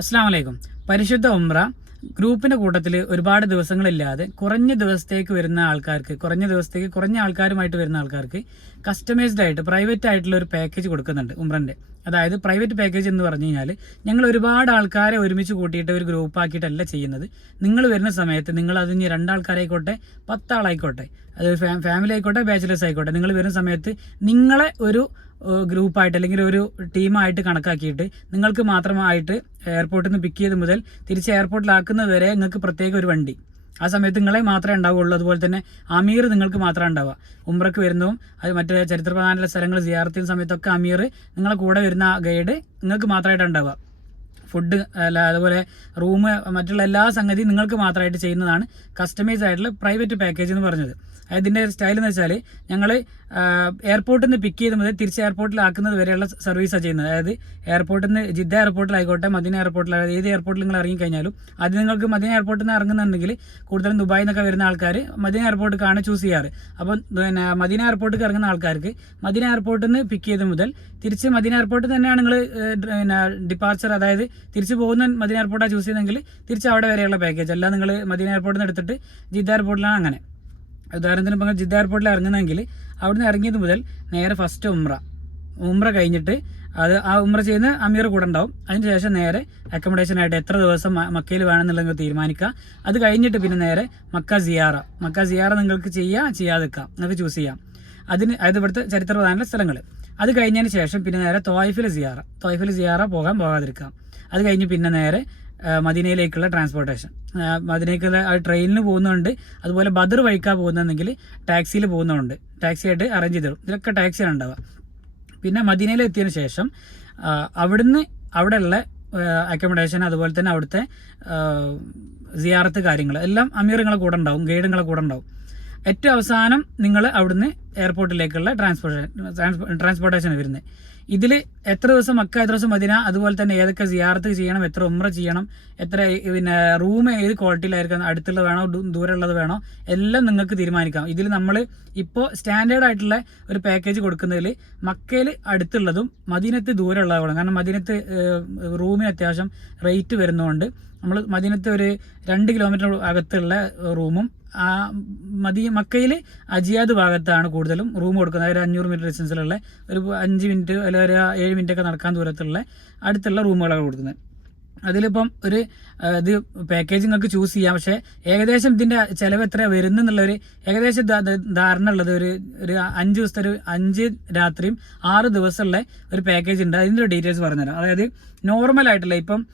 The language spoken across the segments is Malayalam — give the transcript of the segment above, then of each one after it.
അസ്സാം വലൈക്കും പരിശുദ്ധ ഉംറ ഗ്രൂപ്പിന്റെ കൂട്ടത്തിൽ ഒരുപാട് ദിവസങ്ങളില്ലാതെ കുറഞ്ഞ ദിവസത്തേക്ക് വരുന്ന ആൾക്കാർക്ക് കുറഞ്ഞ ദിവസത്തേക്ക് കുറഞ്ഞ ആൾക്കാരുമായിട്ട് വരുന്ന ആൾക്കാർക്ക് കസ്റ്റമൈസ്ഡ് ആയിട്ട് പ്രൈവറ്റ് ആയിട്ടുള്ള ഒരു പാക്കേജ് കൊടുക്കുന്നുണ്ട് ഉംറന്റെ. അതായത് പ്രൈവറ്റ് പാക്കേജ് എന്ന് പറഞ്ഞു കഴിഞ്ഞാൽ ഞങ്ങൾ ഒരുപാട് ആൾക്കാരെ ഒരുമിച്ച് കൂട്ടിയിട്ട് ഒരു ഗ്രൂപ്പ് ആക്കിയിട്ടല്ല ചെയ്യുന്നത്. നിങ്ങൾ വരുന്ന സമയത്ത് നിങ്ങൾ അതിന് രണ്ടാൾക്കാരായിക്കോട്ടെ പത്താളായിക്കോട്ടെ അത് ഫാമിലി ആയിക്കോട്ടെ ബാച്ചിലേഴ്സ് ആയിക്കോട്ടെ നിങ്ങൾ വരുന്ന സമയത്ത് നിങ്ങളെ ഒരു ഗ്രൂപ്പായിട്ട് അല്ലെങ്കിൽ ഒരു ടീമായിട്ട് കണക്കാക്കിയിട്ട് നിങ്ങൾക്ക് മാത്രമായിട്ട് എയർപോർട്ടിൽ നിന്ന് പിക്ക് ചെയ്ത് മുതൽ തിരിച്ച് എയർപോർട്ടിലാക്കുന്നത് വരെ നിങ്ങൾക്ക് പ്രത്യേക ഒരു വണ്ടി. ആ സമയത്ത് നിങ്ങളെ മാത്രമേ ഉണ്ടാവുകയുള്ളൂ. അതുപോലെ തന്നെ അമീർ നിങ്ങൾക്ക് മാത്രമേ ഉണ്ടാവുക. ഉംറക്ക് വരുന്നതും അത് മറ്റേ ചരിത്രപ്രധാന സ്ഥലങ്ങൾ ചെയ്യുന്ന സമയത്തൊക്കെ അമീർ നിങ്ങളെ കൂടെ വരുന്ന ഗൈഡ് നിങ്ങൾക്ക് മാത്രമായിട്ട് ഉണ്ടാവുക. ഫുഡ് അല്ല അതുപോലെ റൂം മറ്റുള്ള എല്ലാ സംഗതിയും നിങ്ങൾക്ക് മാത്രമായിട്ട് ചെയ്യുന്നതാണ് കസ്റ്റമൈസ് ആയിട്ടുള്ള പ്രൈവറ്റ് പാക്കേജ് എന്ന് പറഞ്ഞത്. അതിന്റെ സ്റ്റൈൽ എന്ന് വെച്ചാൽ ഞങ്ങൾ എയർപോർട്ടിൽ നിന്ന് പിക്ക് ചെയ്ത് മുതൽ തിരിച്ച് എയർപോർട്ടിലാക്കുന്നത് വരെയുള്ള സർവീസാണ് ചെയ്യുന്നത്. അതായത് എയർപോർട്ടിൽ നിന്ന് ജിദ്ദ എയർപോർട്ടിലായിക്കോട്ടെ മദീന എയർപോർട്ടിൽ ഏത് എയർപോർട്ടിൽ നിങ്ങൾ ഇറങ്ങിക്കഴിഞ്ഞാലും അത് നിങ്ങൾക്ക് മദീന എയർപോർട്ടിൽ നിന്ന് ഇറങ്ങുന്നുണ്ടെങ്കിൽ കൂടുതലും ദുബായിൽ നിന്നൊക്കെ വരുന്ന ആൾക്കാർ മദീന എയർപോർട്ടിലേക്കാണ് ചൂസ് ചെയ്യാറ്. അപ്പം പിന്നെ മദീന എയർപോർട്ടിൽ ഇറങ്ങുന്ന ആൾക്കാർക്ക് മദീന എയർപോർട്ടിൽ നിന്ന് പിക്ക് ചെയ്ത് മുതൽ തിരിച്ച് മദീന എയർപോർട്ടിൽ തന്നെയാണ് നിങ്ങൾ ഡിപ്പാർച്ചർ അതായത് തിരിച്ച് പോകുന്ന മദീന എയർപോർട്ടാണ് ചൂസ് ചെയ്യുന്നതെങ്കിൽ തിരിച്ച് അവിടെ വരെയുള്ള പാക്കേജ് അല്ല നിങ്ങൾ മദീന എയർപോർട്ടിൽ നിന്ന് എടുത്തിട്ട് ജിദ്ദ എയർപോർട്ടിലാണ് അങ്ങനെ. ഉദാഹരണത്തിന് ഇപ്പോൾ ജിദ്ദ എയർപോർട്ടിൽ ഇറങ്ങുന്നെങ്കിൽ അവിടുന്ന് ഇറങ്ങിയത് മുതൽ നേരെ ഫസ്റ്റ് ഉമ്ര ഉമ്ര കഴിഞ്ഞിട്ട് അത് ആ ഉമ്ര ചെയ്യുന്ന അമീർ കൂടെ ഉണ്ടാവും. അതിന് ശേഷം നേരെ അക്കോമഡേഷൻ ആയിട്ട് എത്ര ദിവസം മക്കയിൽ വേണമെന്നുള്ളത് തീരുമാനിക്കുക. അത് കഴിഞ്ഞിട്ട് പിന്നെ നേരെ മക്ക സിയാറ. മക്ക സിയാറ നിങ്ങൾക്ക് ചെയ്യാം ചെയ്യാതിക്കാം നിങ്ങൾക്ക് ചൂസ് ചെയ്യാം. അതിന് അതായത് ഇവിടുത്തെ ചരിത്രപ്രധാന സ്ഥലങ്ങൾ അത് കഴിഞ്ഞതിന് ശേഷം പിന്നെ നേരെ തോയ്ഫിൽ സിയാറ. തോയ്ഫിൽ സിയാറ പോകാൻ പോകാതിരിക്കാം. അത് കഴിഞ്ഞ് പിന്നെ നേരെ മദീനയിലേക്കുള്ള ട്രാൻസ്പോർട്ടേഷൻ മദീനയ്ക്കുള്ള ട്രെയിനിന് പോകുന്നുണ്ട്. അതുപോലെ ബദർ വഴിക്കാ പോകുന്നതെങ്കിൽ ടാക്സിയിൽ പോകുന്നുണ്ട് ടാക്സി ആയിട്ട് അറേഞ്ച് ചെയ്ത് തരും. ഇതിലൊക്കെ ടാക്സിയാണ് ഉണ്ടാവുക. പിന്നെ മദീനയിൽ എത്തിയതിന് ശേഷം അവിടുന്ന് അവിടെയുള്ള അക്കോമഡേഷൻ അതുപോലെ തന്നെ അവിടുത്തെ സിയാറത്ത് കാര്യങ്ങൾ എല്ലാം അമീറുകളെ കൂടെ ഉണ്ടാവും ഗൈഡുകളെ കൂടെ ഉണ്ടാവും. ഏറ്റവും അവസാനം നിങ്ങൾ അവിടുന്ന് എയർപോർട്ടിലേക്കുള്ള ട്രാൻസ്പോർട്ടേഷൻ ട്രാൻസ്പോർട്ടേഷൻ വരുന്നത്. ഇതിൽ എത്ര ദിവസം മക്ക എത്ര ദിവസം മദിന അതുപോലെ തന്നെ ഏതൊക്കെ സിയാർത്ത് ചെയ്യണം എത്ര ഉമ്ര ചെയ്യണം എത്ര പിന്നെ റൂം ഏത് ക്വാളിറ്റിയിലായിരിക്കും അടുത്തുള്ളത് വേണോ ദൂരമുള്ളത് വേണോ എല്ലാം നിങ്ങൾക്ക് തീരുമാനിക്കാം. ഇതിൽ നമ്മൾ ഇപ്പോൾ സ്റ്റാൻഡേർഡ് ആയിട്ടുള്ള ഒരു പാക്കേജ് കൊടുക്കുന്നതിൽ മക്കയിൽ അടുത്തുള്ളതും മദീനത്ത് ദൂരമുള്ളതാണ് കാരണം മദീനത്ത് റൂമിന് അത്യാവശ്യം റേറ്റ് വരുന്നതുകൊണ്ട് നമ്മൾ മദീനത്ത് ഒരു രണ്ട് കിലോമീറ്റർ അകത്തുള്ള റൂമും ആ മദീ മക്കയിൽ അജിയാദ് ഭാഗത്താണ് കൂടുതലും റൂം കൊടുക്കുന്നത്. ഒരു അഞ്ഞൂറ് മീറ്റർ ഡിസ്റ്റൻസിലുള്ള ഒരു അഞ്ച് മിനിറ്റ് അല്ലെങ്കിൽ ഒരു ഏഴ് മിനിറ്റ് ഒക്കെ നടക്കാൻ ദൂരത്തുള്ള അടുത്തുള്ള റൂമുകളാണ് കൊടുക്കുന്നത്. അതിലിപ്പം ഒരു ഇത് പാക്കേജ് നിങ്ങൾക്ക് ചൂസ് ചെയ്യാം. പക്ഷേ ഏകദേശം ഇതിന്റെ ചിലവ് എത്ര വരുന്നെന്നുള്ളൊരു ഏകദേശം ധാ- ധാ- ധാരണ ഉള്ളത് ഒരു ഒരു അഞ്ച് ദിവസത്തെ ഒരു അഞ്ച് രാത്രിയും ആറ് ദിവസമുള്ള ഒരു പാക്കേജ് ഉണ്ട്. അതിന്റെ ഡീറ്റെയിൽസ് പറഞ്ഞുതരാം. അതായത് നോർമൽ ആയിട്ടുള്ള ഇപ്പം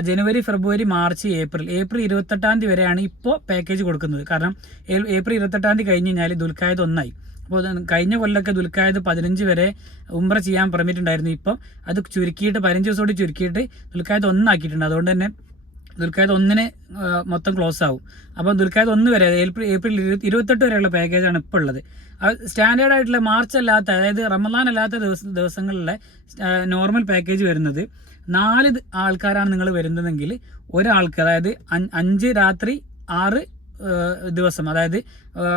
ജനുവരി ഫെബ്രുവരി മാർച്ച് ഏപ്രിൽ. ഏപ്രിൽ ഇരുപത്തെട്ടാം തീയതി വരെയാണ് ഇപ്പോൾ പാക്കേജ് കൊടുക്കുന്നത്. കാരണം ഏപ്രിൽ ഇരുപത്തെട്ടാം തീയതി കഴിഞ്ഞ് കഴിഞ്ഞാൽ ദുൽഖായത് ഒന്നായി. അപ്പോൾ കഴിഞ്ഞ കൊല്ലമൊക്കെ ദുൽഖായത് പതിനഞ്ച് വരെ ഉംറ ചെയ്യാൻ പെർമിറ്റ് ഉണ്ടായിരുന്നു ഇപ്പം. അത് ചുരുക്കിയിട്ട് പതിനഞ്ച് ദിവസത്തോട് ചുരുക്കിയിട്ട് ദുൽഖായത് ഒന്നാക്കിയിട്ടുണ്ട്. അതുകൊണ്ട് തന്നെ ദുൽഖായത് ഒന്നിന് മൊത്തം ക്ലോസ് ആവും. അപ്പോൾ ദുൽഖായത് ഒന്ന് വരെ ഏപ്രിൽ ഏപ്രിൽ ഇരു- ഇരുപത്തെട്ട് വരെയുള്ള പാക്കേജാണ് ഇപ്പോൾ ഉള്ളത്. സ്റ്റാൻഡേർഡ് ആയിട്ടുള്ള മാർച്ച് അല്ലാത്ത അതായത് റമദാൻ അല്ലാത്ത ദിവസ ദിവസങ്ങളിലെ നോർമൽ പാക്കേജ് വരുന്നത് നാല് ആൾക്കാരാണ് നിങ്ങൾ വരുന്നതെങ്കിൽ ഒരാൾക്ക് അതായത് അഞ്ച് രാത്രി ആറ് ദിവസം അതായത്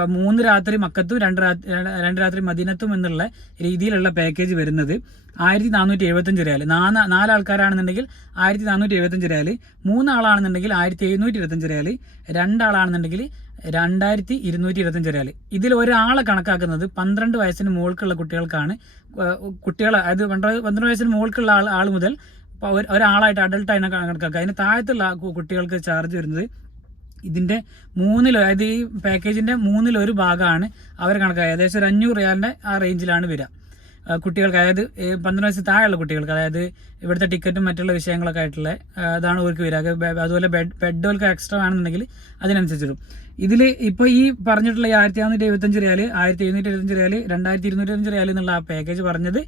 മൂന്ന് രാത്രി മക്കത്തും രണ്ട് രാത്രി രണ്ട് രാത്രി മദീനത്തും എന്നുള്ള രീതിയിലുള്ള പാക്കേജ് വരുന്നത് ആയിരത്തി നാനൂറ്റി എഴുപത്തഞ്ച് രൂപയിൽ നാല് നാലാൾക്കാരാണെന്നുണ്ടെങ്കിൽ ആയിരത്തി നാനൂറ്റി എഴുപത്തഞ്ച് രൂപയിൽ മൂന്നാളാണെന്നുണ്ടെങ്കിൽ ആയിരത്തി എഴുന്നൂറ്റി ഇരുപത്തഞ്ച് രൂപയിൽ രണ്ടാളാണെന്നുണ്ടെങ്കിൽ രണ്ടായിരത്തി ഇരുന്നൂറ്റി ഇരുപത്തഞ്ച് രൂപയിൽ ഇതിൽ ഒരാളെ കണക്കാക്കുന്നത് പന്ത്രണ്ട് വയസ്സിന് മുകൾക്കുള്ള കുട്ടികൾക്കാണ്. കുട്ടികൾ അതായത് പന്ത്രണ്ട് പന്ത്രണ്ട് വയസ്സിന് മുകൾക്കുള്ള ആൾ ആൾ മുതൽ ഒരു- ഒരാളായിട്ട് അഡൾട്ടായി കണക്കാക്കുക അതിന് താഴത്തുള്ള കുട്ടികൾക്ക് ചാർജ് വരുന്നത് ഇതിന്റെ മൂന്നിൽ അതായത് ഈ പാക്കേജിന്റെ മൂന്നിലൊരു ഭാഗമാണ് അവർ കണക്കാക്കുക ഏകദേശം ഒരു അഞ്ഞൂറ് റിയാലിന്റെ ആ റേഞ്ചിലാണ് വരിക. കുട്ടികൾക്ക് അതായത് പന്ത്രണ്ട് വയസ്സ് താഴെയുള്ള കുട്ടികൾക്ക് അതായത് ഇവിടുത്തെ ടിക്കറ്റും മറ്റുള്ള വിഷയങ്ങളൊക്കെ ആയിട്ടുള്ള അതാണ് അവർക്ക് വരിക. അത് അതുപോലെ ബെഡ് ബെഡുകൾക്ക് എക്സ്ട്രാ ആണെന്നുണ്ടെങ്കിൽ അതിനനുസരിച്ചിടും ഇതിൽ ഇപ്പോൾ ഈ പറഞ്ഞിട്ടുള്ള ആയിരത്തി അറുന്നൂറ്റി എഴുപത്തഞ്ച് റിയാൽ ആയിരത്തി എഴുന്നൂറ്റി എഴുപത്തഞ്ച് റിയാൽ രണ്ടായിരത്തി ഇരുന്നൂറ്റി അഞ്ച് റിയാൽ എന്നുള്ള ആ പാക്കേജ് പറഞ്ഞത്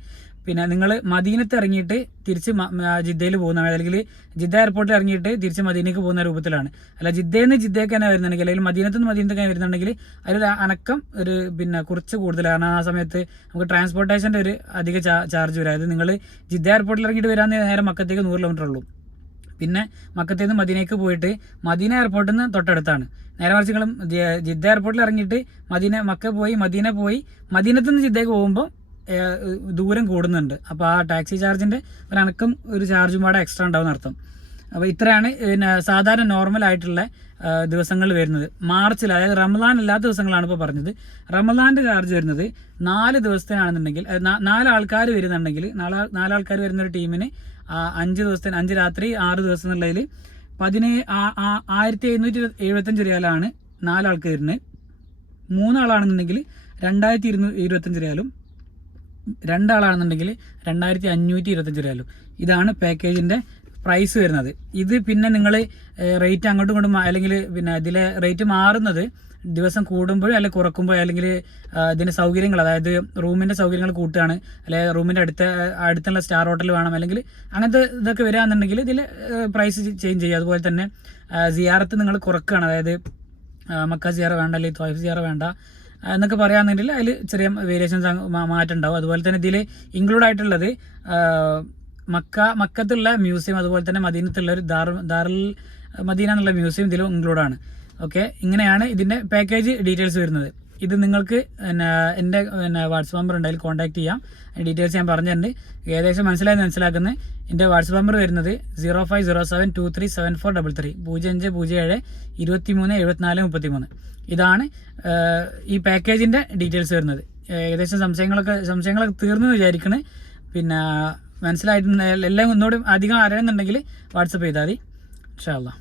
പിന്നെ നിങ്ങൾ മദീനത്ത് ഇറങ്ങിയിട്ട് തിരിച്ച് ജിദ്ദയിൽ പോകുന്ന അല്ലെങ്കിൽ ജിദ്ദ എയർപോർട്ടിൽ ഇറങ്ങിയിട്ട് തിരിച്ച് മദീനയ്ക്ക് പോകുന്ന രൂപത്തിലാണ്. അല്ല ജിദ്ദയിൽ നിന്ന് ജിദ്ദയ്ക്ക് തന്നെ വരുന്നുണ്ടെങ്കിൽ അല്ലെങ്കിൽ മദീനത്ത് നിന്ന് മദീനത്തേക്ക് വരുന്നുണ്ടെങ്കിൽ അതിൽ അനക്കം ഒരു പിന്നെ കുറച്ച് കാരണം ആ സമയത്ത് നമുക്ക് ട്രാൻസ്പോർട്ടേഷന്റെ ഒരു അധിക ചാർജ് വരും. അതായത് നിങ്ങൾ ജിദ്ദ എയർപോർട്ടിൽ ഇറങ്ങിയിട്ട് വരാൻ നേരം മക്കത്തേക്ക് നൂറ് കിലോമീറ്റർ ഉള്ളൂ. പിന്നെ മക്കത്തിൽ നിന്ന് മദീനയ്ക്ക് പോയിട്ട് മദീന എയർപോർട്ടിൽ നിന്ന് തൊട്ടടുത്താണ്. നേരെ മറിച്ച് ജിദ്ദ എയർപോർട്ടിൽ ഇറങ്ങിയിട്ട് മദീന മക്ക പോയി മദീന പോയി മദീനത്ത് നിന്ന് ജിദ്ദയ്ക്ക് പോകുമ്പോൾ ദൂരം കൂടുന്നുണ്ട്. അപ്പോൾ ആ ടാക്സി ചാർജിന്റെ ഒരണക്കം ഒരു ചാർജും പാടെ എക്സ്ട്രാ ഉണ്ടാവും അർത്ഥം അപ്പോൾ ഇത്രയാണ് പിന്നെ സാധാരണ നോർമൽ ആയിട്ടുള്ള ദിവസങ്ങളിൽ വരുന്നത്. മാർച്ചിൽ അതായത് റമദാൻ അല്ലാത്ത ദിവസങ്ങളാണ് ഇപ്പോൾ പറഞ്ഞത്. റമദാന്റെ ചാർജ് വരുന്നത് നാല് ദിവസത്തിനാണെന്നുണ്ടെങ്കിൽ നാല് ആൾക്കാർ വരുന്നുണ്ടെങ്കിൽ നാല് നാലാൾക്കാർ വരുന്ന ഒരു ടീമിന് അഞ്ച് ദിവസത്തിന് അഞ്ച് രാത്രി ആറ് ദിവസം എന്നുള്ളതിൽ പതിനേ ആയിരത്തി എഴുന്നൂറ്റി എഴുപത്തഞ്ച് റിയാലാണ് നാലാൾക്ക് വരുന്നത്. മൂന്നാളാണെന്നുണ്ടെങ്കിൽ രണ്ടായിരത്തി ഇരുന്നൂ ഇരുപത്തഞ്ച് റിയാലും രണ്ടാളാണെന്നുണ്ടെങ്കിൽ രണ്ടായിരത്തി അഞ്ഞൂറ്റി ഇരുപത്തഞ്ച് റിയാലും ഇതാണ് പാക്കേജിന്റെ പ്രൈസ് വരുന്നത്. ഇത് പിന്നെ നിങ്ങൾ റേറ്റ് അങ്ങോട്ടും ഇങ്ങോട്ടും അല്ലെങ്കിൽ പിന്നെ ഇതിലെ റേറ്റ് മാറുന്നത് ദിവസം കൂടുമ്പോഴും അല്ലെങ്കിൽ കുറക്കുമ്പോൾ അല്ലെങ്കിൽ ഇതിന്റെ സൗകര്യങ്ങൾ അതായത് റൂമിന്റെ സൗകര്യങ്ങൾ കൂട്ടുകയാണ് അല്ലെങ്കിൽ റൂമിന്റെ അടുത്ത അടുത്തുള്ള സ്റ്റാർ ഹോട്ടൽ വേണം അല്ലെങ്കിൽ അങ്ങനത്തെ ഇതൊക്കെ വരികയാണെന്നുണ്ടെങ്കിൽ ഇതിൽ പ്രൈസ് ചേഞ്ച് ചെയ്യും. അതുപോലെ തന്നെ സിയാറത്ത് നിങ്ങൾ കുറക്കുകയാണ്. അതായത് മക്ക സിയാറ വേണ്ട അല്ലെങ്കിൽ തോയ്ഫ് സിയാറ വേണ്ട എന്നൊക്കെ പറയുകയാണെന്നുണ്ടെങ്കിൽ അതിൽ ചെറിയ വേരിയേഷൻസ് മാറ്റം ഉണ്ടാവും അതുപോലെ തന്നെ ഇതിൽ ഇൻക്ലൂഡ് ആയിട്ടുള്ളത് മക്ക മക്കത്തുള്ള മ്യൂസിയം അതുപോലെ തന്നെ മദീനത്തുള്ള ഒരു ദാർ ദാറുൽ മദീന എന്നുള്ള മ്യൂസിയം ഇതിലും ഇൻക്ലൂഡാണ് ഓക്കെ ഇങ്ങനെയാണ് ഇതിന്റെ പാക്കേജ് ഡീറ്റെയിൽസ് വരുന്നത്. ഇത് നിങ്ങൾക്ക് പിന്നെ എന്റെ പിന്നെ വാട്സപ്പ് നമ്പർ ഉണ്ട് കോൺടാക്ട് ചെയ്യാം. ഡീറ്റെയിൽസ് ഞാൻ പറഞ്ഞിട്ടുണ്ട് ഏകദേശം മനസ്സിലായി മനസ്സിലാക്കുന്നത്. എന്റെ വാട്സപ്പ് നമ്പർ വരുന്നത് zero five zero seven two three seven four double three പൂജ്യം അഞ്ച് പൂജ്യം ഏഴ് ഇരുപത്തി മൂന്ന് എഴുപത്തിനാല് മുപ്പത്തി മൂന്ന് ഇതാണ് ഈ പാക്കേജിന്റെ ഡീറ്റെയിൽസ് വരുന്നത്. ഏകദേശം സംശയങ്ങളൊക്കെ സംശയങ്ങളൊക്കെ തീർന്നു വിചാരിക്കണ്. പിന്നെ മനസ്സിലായിട്ടുണ്ട് എല്ലാം ഒന്നുകൂടി അധികം അറിയണമെന്നുണ്ടെങ്കിൽ വാട്സപ്പ് ചെയ്താൽ മതി. ഇൻഷാ അല്ലാ